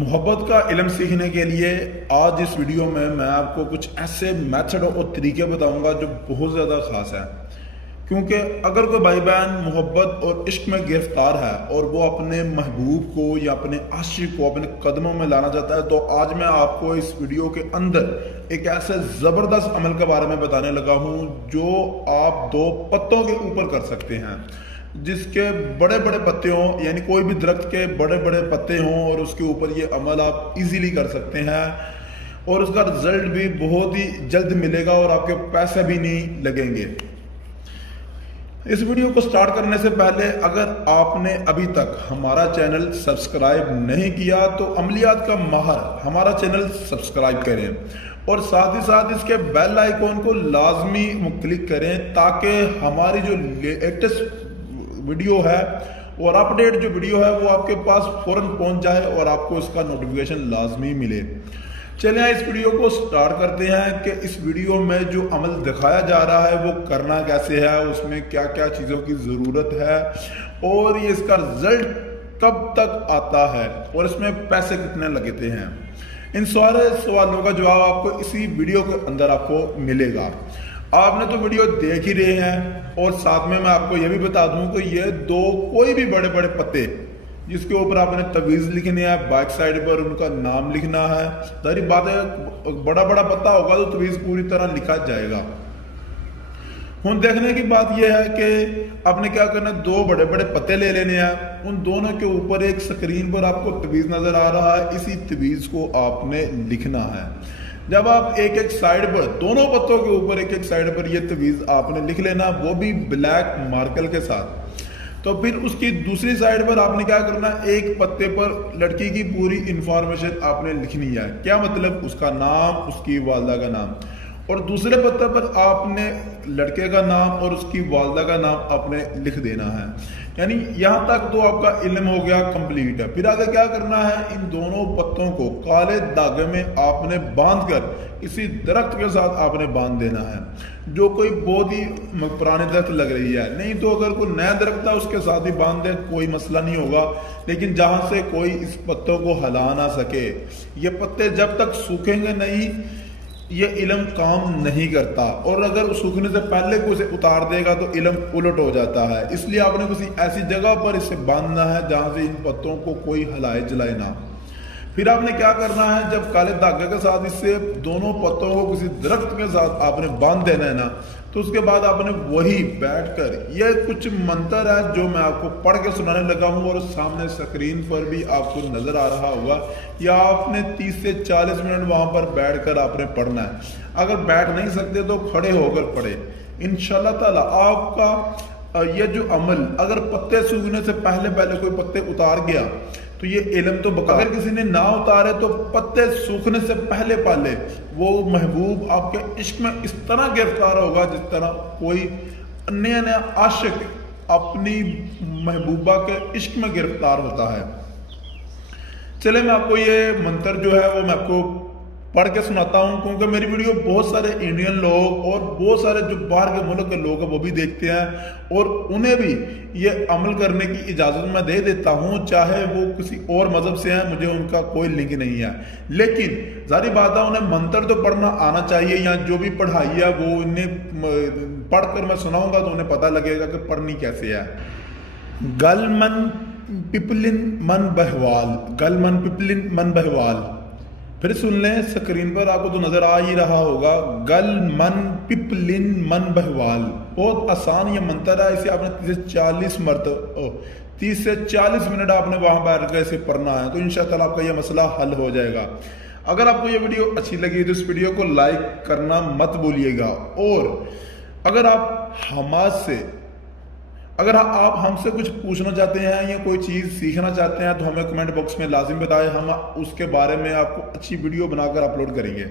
मोहब्बत का इल्म सीखने के लिए आज इस वीडियो में मैं आपको कुछ ऐसे मेथड और तरीके बताऊंगा जो बहुत ज़्यादा ख़ास है। क्योंकि अगर कोई भाई बहन मोहब्बत और इश्क में गिरफ्तार है और वो अपने महबूब को या अपने आशिक को अपने कदमों में लाना चाहता है, तो आज मैं आपको इस वीडियो के अंदर एक ऐसे ज़बरदस्त अमल के बारे में बताने लगा हूँ जो आप 2 पत्तों के ऊपर कर सकते हैं, जिसके बड़े बड़े पत्ते हों, यानी कोई भी दरख्त के बड़े बड़े पत्ते हों और उसके ऊपर ये अमल आप इजीली कर सकते हैं और उसका रिजल्ट भी बहुत ही जल्द मिलेगा और आपके पैसे भी नहीं लगेंगे। इस वीडियो को स्टार्ट करने से पहले अगर आपने अभी तक हमारा चैनल सब्सक्राइब नहीं किया तो अमलियात का माहर हमारा चैनल सब्सक्राइब करें और साथ ही साथ इसके बेल आइकॉन को लाजमी क्लिक करें ताकि हमारी जो लेटेस्ट वीडियो है और अपडेट जो वीडियो है वो आपके पास फौरन पहुंच जाए और आपको इसका नोटिफिकेशन लाजमी मिले। चलिए इस वीडियो को स्टार्ट करते हैं कि इस वीडियो में जो अमल दिखाया जा रहा है वो करना कैसे है, उसमें क्या क्या चीज़ों की ज़रूरत है और ये इसका रिजल्ट कब तक आता है और इसमें पैसे कितने लगते हैं। इन सारे सवालों का जवाब आपको इसी वीडियो के अंदर आपको मिलेगा। आपने तो वीडियो देख ही रहे हैं और साथ में मैं आपको यह भी बता दूं कि ये 2 कोई भी बड़े बड़े पत्ते जिसके ऊपर आपने तवीज़ लिखने हैं, बैक साइड पर उनका नाम लिखना है। सारी बात है, बड़ा बड़ा पत्ता होगा तो तवीज़ पूरी तरह लिखा जाएगा। हम देखने की बात यह है कि आपने क्या करना है, 2 बड़े बड़े पत्ते ले लेने हैं, उन दोनों के ऊपर एक स्क्रीन पर आपको तवीज़ नजर आ रहा है, इसी तवीज़ को आपने लिखना है। जब आप एक एक साइड पर, दोनों पत्तों के ऊपर एक एक साइड पर ये तवीज़ आपने लिख लेना, वो भी ब्लैक मार्कर के साथ। तो फिर उसकी दूसरी साइड पर आपने क्या करना, एक पत्ते पर लड़की की पूरी इंफॉर्मेशन आपने लिखनी है। क्या मतलब, उसका नाम, उसकी वालदा का नाम, और दूसरे पत्ते पर आपने लड़के का नाम और उसकी वालदा का नाम आपने लिख देना है। यानी यहाँ तक तो आपका इल्म हो गया कंप्लीट है। फिर आगे क्या करना है, इन दोनों पत्तों को काले धागे में आपने बांध कर किसी दरख्त के साथ आपने बांध देना है, जो कोई बहुत ही पुराने दरख्त लग रही है। नहीं तो अगर कोई नया दरख्त है उसके साथ ही बांध दे, कोई मसला नहीं होगा, लेकिन जहां से कोई इस पत्तों को हिला ना सके। ये पत्ते जब तक सूखेंगे नहीं ये इल्म काम नहीं करता, और अगर सूखने से पहले को इसे उतार देगा तो इल्म उलट हो जाता है। इसलिए आपने किसी ऐसी जगह पर इसे बांधना है जहां से इन पत्तों को कोई हिलाए जलाए ना। फिर आपने क्या करना है, जब काले धागे के साथ इससे दोनों पत्तों को किसी दरख्त के साथ आपने बांध देना है ना, तो उसके बाद आपने वही बैठकर, यह कुछ मंत्र है जो मैं आपको पढ़ के सुनाने लगा हूं और सामने स्क्रीन पर भी आपको नजर आ रहा होगा, या आपने 30 से 40 मिनट वहां पर बैठकर आपने पढ़ना है। अगर बैठ नहीं सकते तो खड़े होकर पढ़े। इंशाल्लाह ताला आपका यह जो अमल, अगर पत्ते सूखने से पहले पहले कोई पत्ते उतार गया तो ये इल्म तो बका। अगर किसी ने ना उतारे तो पत्ते सूखने से पहले पहले वो महबूब आपके इश्क में इस तरह गिरफ्तार होगा जिस तरह कोई नया नया आशिक अपनी महबूबा के इश्क में गिरफ्तार होता है। चले मैं आपको ये मंत्र जो है वो मैं आपको पढ़ के सुनाता हूँ, क्योंकि मेरी वीडियो बहुत सारे इंडियन लोग और बहुत सारे जो बाहर के मुल्क के लोग हैं वो भी देखते हैं और उन्हें भी ये अमल करने की इजाज़त मैं दे देता हूँ, चाहे वो किसी और मज़हब से हैं, मुझे उनका कोई लिंक नहीं है। लेकिन जारी बात है, उन्हें मंत्र तो पढ़ना आना चाहिए, या जो भी पढ़ाई है वो इन्हें पढ़कर मैं सुनाऊंगा तो उन्हें पता लगेगा कि पढ़नी कैसे है। गल मन पिपलिन मन बहवाल, गल मन पिपलिन मन बहवाल। फिर सुन लें, स्क्रीन पर आपको तो नजर आ ही रहा होगा, गल मन पिपलिन मन बहवाल। बहुत आसान ये मंत्र है, इसे आपने 30 से 40 मिनट आपने वहां बैठ कर इसे पढ़ना है, तो इंशाअल्लाह आपका ये मसला हल हो जाएगा। अगर आपको ये वीडियो अच्छी लगी तो इस वीडियो को लाइक करना मत भूलिएगा, और अगर आप हमसे कुछ पूछना चाहते हैं या कोई चीज़ सीखना चाहते हैं तो हमें कमेंट बॉक्स में लाजिम बताएं, हम उसके बारे में आपको अच्छी वीडियो बनाकर अपलोड करेंगे।